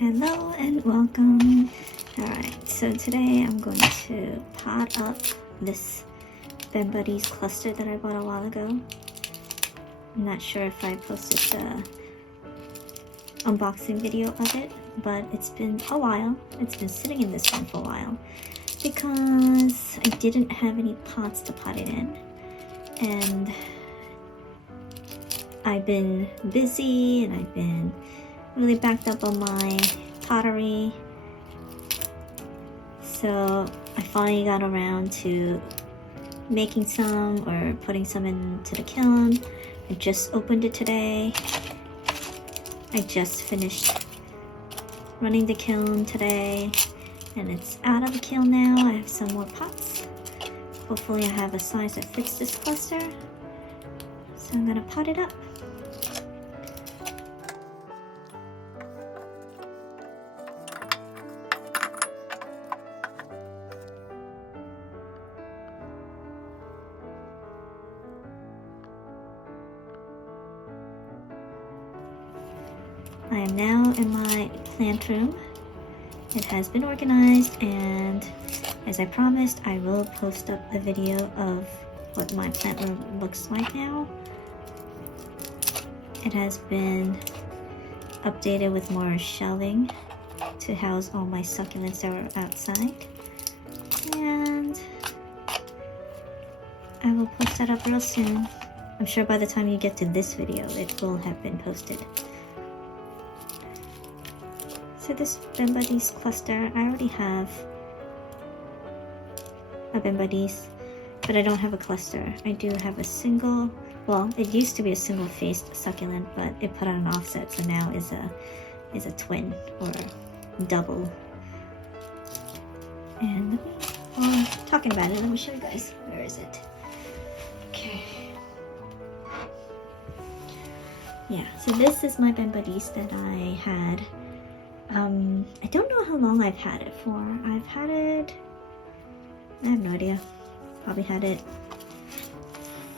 Hello and welcome. Alright, so today I'm going to pot up this Buddies cluster that I bought a while ago. I'm not sure if I posted the unboxing video of it, but it's been a while. It's been sitting in this one for a while because I didn't have any pots to pot it in, and I've been busy and I've been really backed up on my pottery, so I finally got around to making some or putting some into the kiln. I just opened it today. I just finished running the kiln today and it's out of the kiln now. I have some more pots. Hopefully I have a size that fits this cluster, so I'm gonna pot it up. I am now in my plant room. It has been organized, and as I promised, I will post up a video of what my plant room looks like now. It has been updated with more shelving to house all my succulents that are outside, and I will post that up real soon. I'm sure by the time you get to this video, it will have been posted. So this Buddies cluster, I already have a Buddies, but I don't have a cluster. I do have a single, well, it used to be a single-faced succulent, but it put on an offset, so now is a twin or double. And while I'm talking about it, let me show you guys. Where is it? Okay. Yeah, so this is my Buddies that I had. I don't know how long I've had it for. I've had it, I have no idea. Probably had it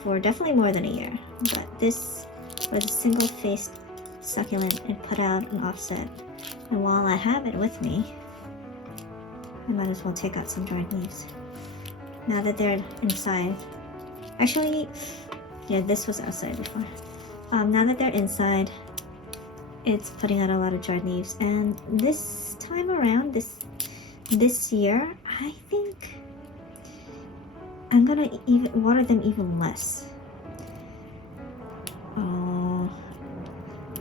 for definitely more than a year. But this was a single-faced succulent and put out an offset. And while I have it with me, I might as well take out some dried leaves. Now that they're inside. Actually, yeah, this was outside before. Now that they're inside, it's putting out a lot of dried leaves, and this time around, this year, I think I'm gonna even water them even less.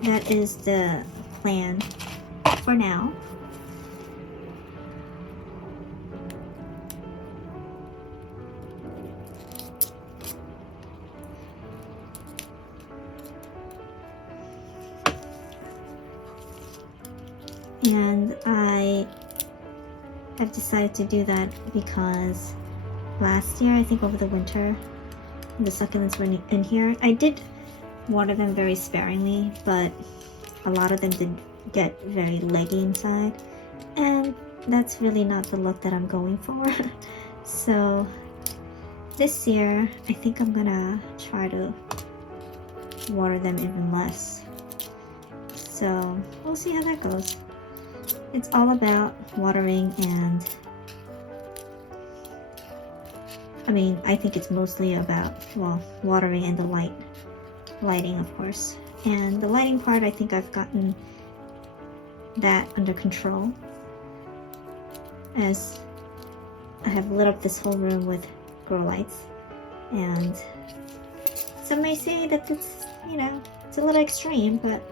That is the plan for now. And I have decided to do that because last year, I think over the winter, the succulents were in here. I did water them very sparingly, but a lot of them did get very leggy inside, and that's really not the look that I'm going for. So this year, I think I'm gonna try to water them even less. So we'll see how that goes. It's all about watering, and I think it's mostly about, well, watering and the lighting, of course. And the lighting part, I think I've gotten that under control, as I have lit up this whole room with grow lights. And some may say that it's, it's a little extreme, but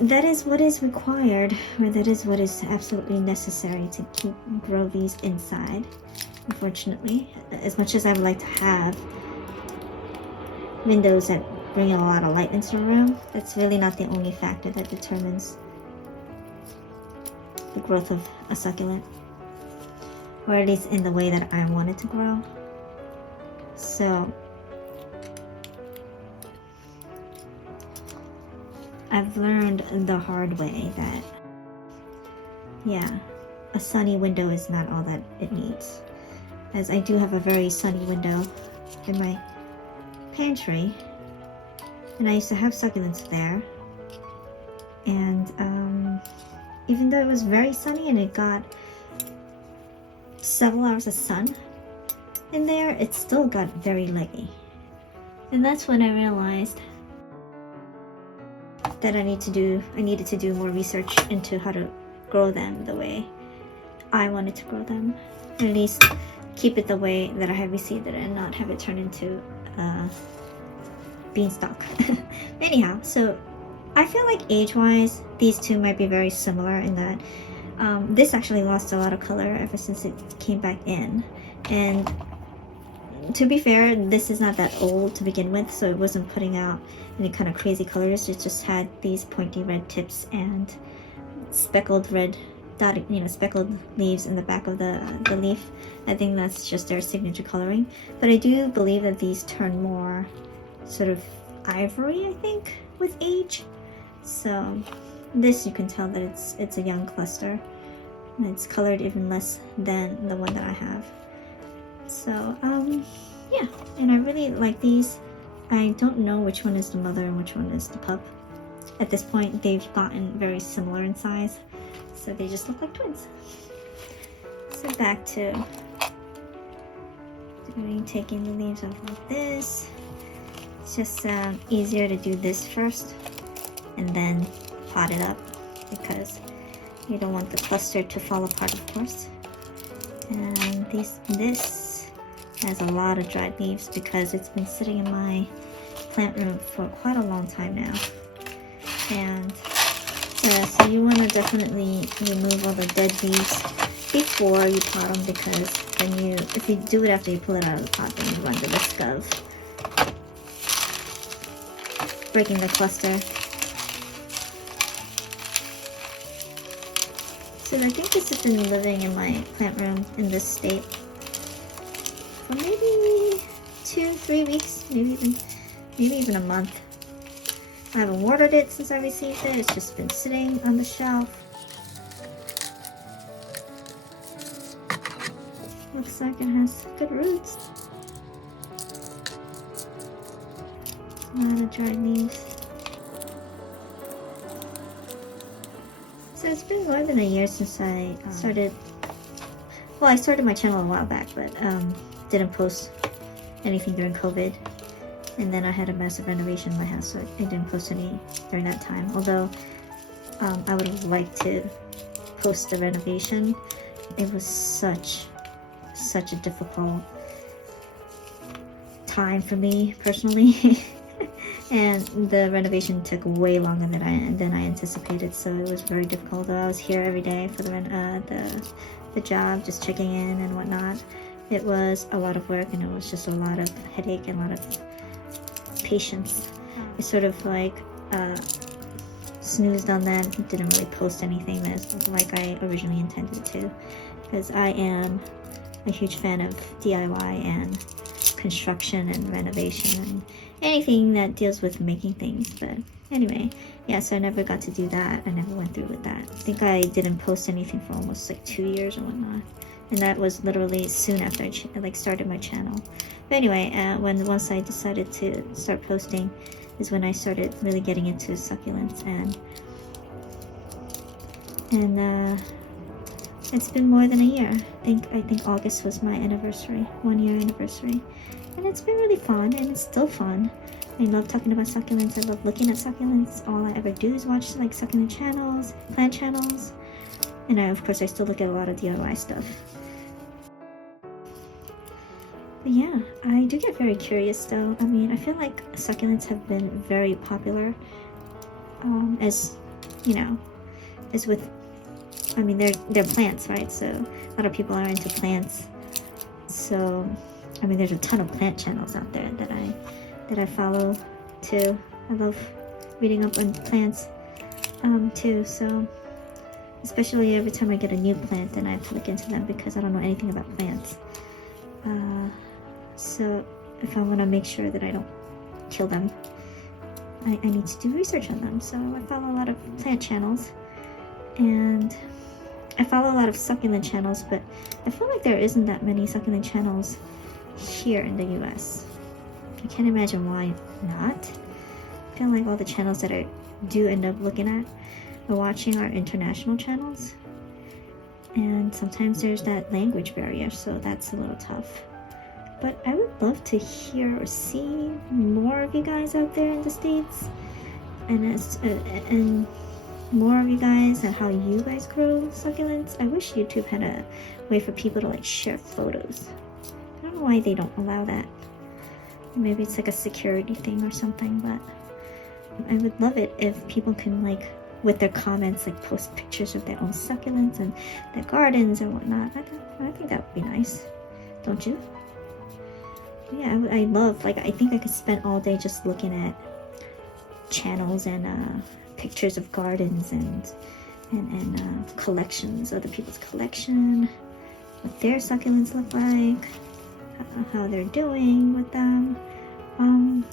that is what is required, or that is what is absolutely necessary to grow these inside. Unfortunately, as much as I would like to have windows that bring a lot of light into the room, that's really not the only factor that determines the growth of a succulent, or at least in the way that I want it to grow. So I've learned the hard way that, yeah, a sunny window is not all that it needs. As I do have a very sunny window in my pantry, and I used to have succulents there, And even though it was very sunny and it got several hours of sun in there, it still got very leggy. And that's when I realized that I needed to do more research into how to grow them the way I wanted to grow them. At least keep it the way that I had received it and not have it turn into beanstalk. Anyhow, so I feel like age-wise, these two might be very similar in that this actually lost a lot of color ever since it came back in. And to be fair, this is not that old to begin with, so it wasn't putting out any kind of crazy colors. It just had these pointy red tips and speckled red dotted, speckled leaves in the back of the leaf. I think that's just their signature coloring. But I do believe that these turn more sort of ivory, I think, with age. So this, you can tell that it's a young cluster. And it's colored even less than the one that I have. So yeah, and I really like these. I don't know which one is the mother and which one is the pup. At this point, they've gotten very similar in size, so they just look like twins. So back to taking the leaves off like this. It's just easier to do this first and then pot it up, because you don't want the cluster to fall apart, of course. And this has a lot of dried leaves because it's been sitting in my plant room for quite a long time now. And so you want to definitely remove all the dead leaves before you pot them, because then if you do it after you pull it out of the pot, then you run the risk of breaking the cluster. So I think this has been living in my plant room in this state for maybe 2-3 weeks, maybe even a month. I haven't watered it since I received it. It's just been sitting on the shelf. Looks like it has good roots. A lot of dried leaves. So it's been more than a year since I started. Well, I started my channel a while back, but didn't post anything during COVID. And then I had a massive renovation in my house, so I didn't post any during that time. Although I would have liked to post the renovation. It was such a difficult time for me personally. And the renovation took way longer than I anticipated, so it was very difficult. I was here every day for the job, just checking in and whatnot. It was a lot of work, and it was just a lot of headache and a lot of patience. I sort of like snoozed on that, didn't really post anything that's like I originally intended to, because I am a huge fan of DIY and construction and renovation and anything that deals with making things. But anyway, yeah, so I never got to do that. I never went through with that. I think I didn't post anything for almost like 2 years or whatnot, and that was literally soon after I started my channel. But anyway, once I decided to start posting is when I started really getting into succulents, and it's been more than a year. I think August was my anniversary, 1-year anniversary. And it's been really fun, and it's still fun. I love talking about succulents. I love looking at succulents. All I ever do is watch like succulent channels, plant channels. And of course I still look at a lot of DIY stuff. But yeah, I do get very curious though. I mean, I feel like succulents have been very popular, as with, I mean, they're plants, right? So a lot of people are into plants. So I mean, there's a ton of plant channels out there that I follow too. I love reading up on plants too. So especially every time I get a new plant, then I have to look into them because I don't know anything about plants. So if I want to make sure that I don't kill them, I need to do research on them. So I follow a lot of plant channels, and I follow a lot of succulent channels, but I feel like there isn't that many succulent channels here in the US. I can't imagine why not. I feel like all the channels that are do end up looking at or watching are international channels. And sometimes there's that language barrier, so that's a little tough. But I would love to hear or see more of you guys out there in the States, and more of you guys and how you guys grow succulents. I wish YouTube had a way for people to like share photos. I don't know why they don't allow that. Maybe it's like a security thing or something, but I would love it if people can, like, with their comments, like post pictures of their own succulents and their gardens and whatnot. I think that would be nice, don't you? Yeah, I love, like, I think I could spend all day just looking at channels and pictures of gardens and collections, other people's collection, what their succulents look like, how they're doing with them.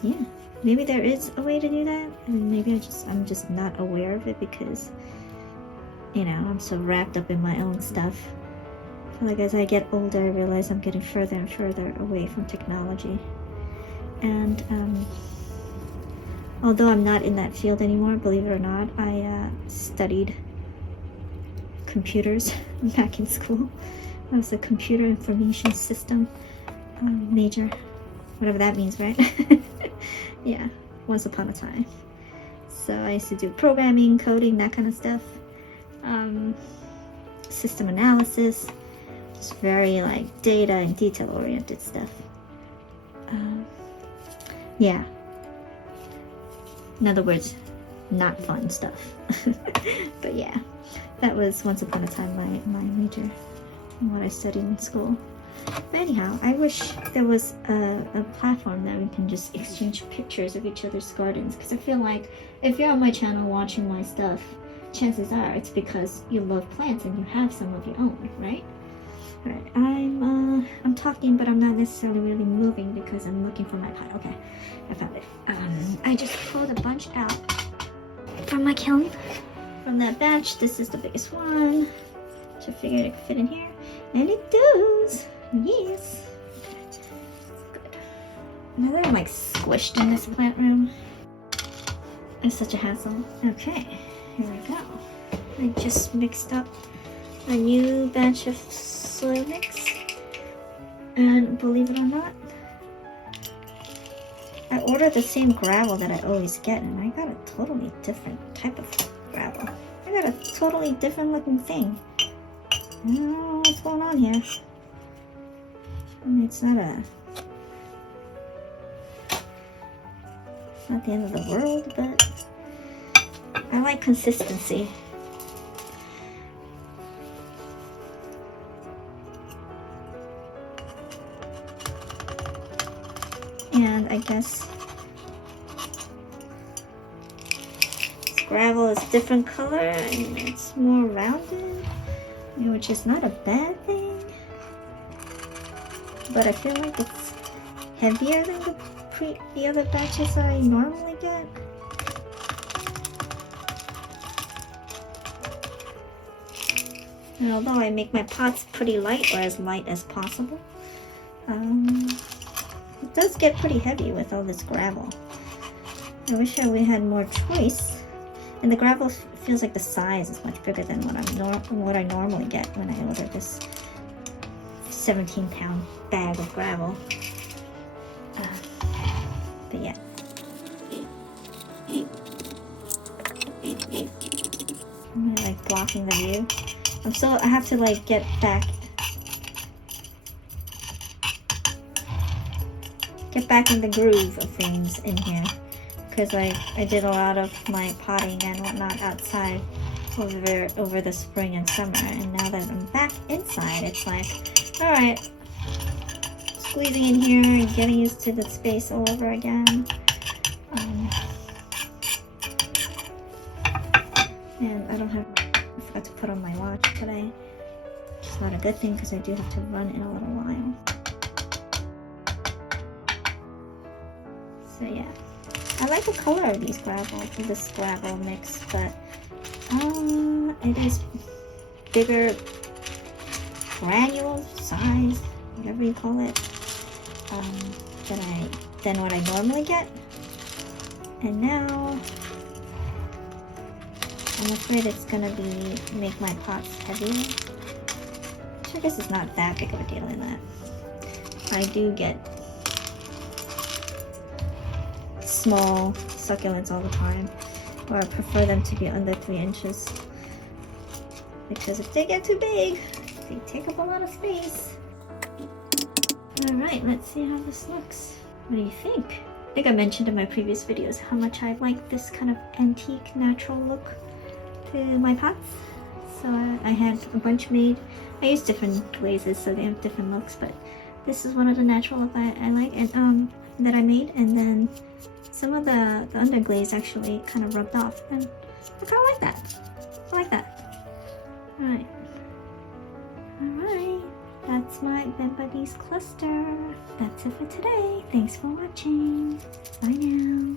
Yeah, maybe there is a way to do that, and maybe I'm just not aware of it because, you know, I'm so wrapped up in my own stuff. I feel like as I get older, I realize I'm getting further and further away from technology. And although I'm not in that field anymore, believe it or not, I studied computers back in school. I was a computer information system major, whatever that means, right? Yeah, once upon a time. So I used to do programming, coding, that kind of stuff. System analysis, just very like data and detail oriented stuff. Yeah. In other words, not fun stuff. But yeah, that was once upon a time my major and what I studied in school. But anyhow, I wish there was a platform that we can just exchange pictures of each other's gardens, because I feel like if you're on my channel watching my stuff, chances are it's because you love plants and you have some of your own, right? Alright, I'm talking, but I'm not necessarily really moving because I'm looking for my pot. Okay, I found it. I just pulled a bunch out from my kiln. From that batch, this is the biggest one. So I figured it could fit in here. And it does! Yes! Good. Now that I'm like squished in this plant room, it's such a hassle. Okay, here we go. I just mixed up a new batch of soil mix. And believe it or not, I ordered the same gravel that I always get, and I got a totally different type of gravel. I got a totally different looking thing. I don't know what's going on here. I mean, it's not the end of the world, but I like consistency. And I guess this gravel is different color and it's more rounded, which is not a bad thing. But I feel like it's heavier than the other batches I normally get. And although I make my pots pretty light, or as light as possible, it does get pretty heavy with all this gravel. I wish we had more choice. And the gravel feels like the size is much bigger than what I normally get when I order this 17-pound bag of gravel. But yeah. I'm like blocking the view. I have to like get back in the groove of things in here, because I did a lot of my potting and whatnot outside over the spring and summer, and now that I'm back inside, it's like, all right, squeezing in here and getting used to the space all over again. And I forgot to put on my watch today, which is not a good thing because I do have to run in a little while. So yeah, I like the color of this gravel mix, but it is bigger granule size, whatever you call it, than what I normally get. And now I'm afraid it's gonna make my pots heavier. Which I guess it's not that big of a deal in that I do get small succulents all the time, or I prefer them to be under 3 inches, because if they get too big, they take up a lot of space. Alright, let's see how this looks. What do you think? I think I mentioned in my previous videos how much I like this kind of antique natural look to my pots. So I had a bunch made. I use different glazes so they have different looks, but this is one of the natural look I like, and that I made, and then some of the underglaze actually kind of rubbed off, and I kind of like that. I like that. Alright. Alright. That's my Ben Buddies cluster. That's it for today. Thanks for watching. Bye now.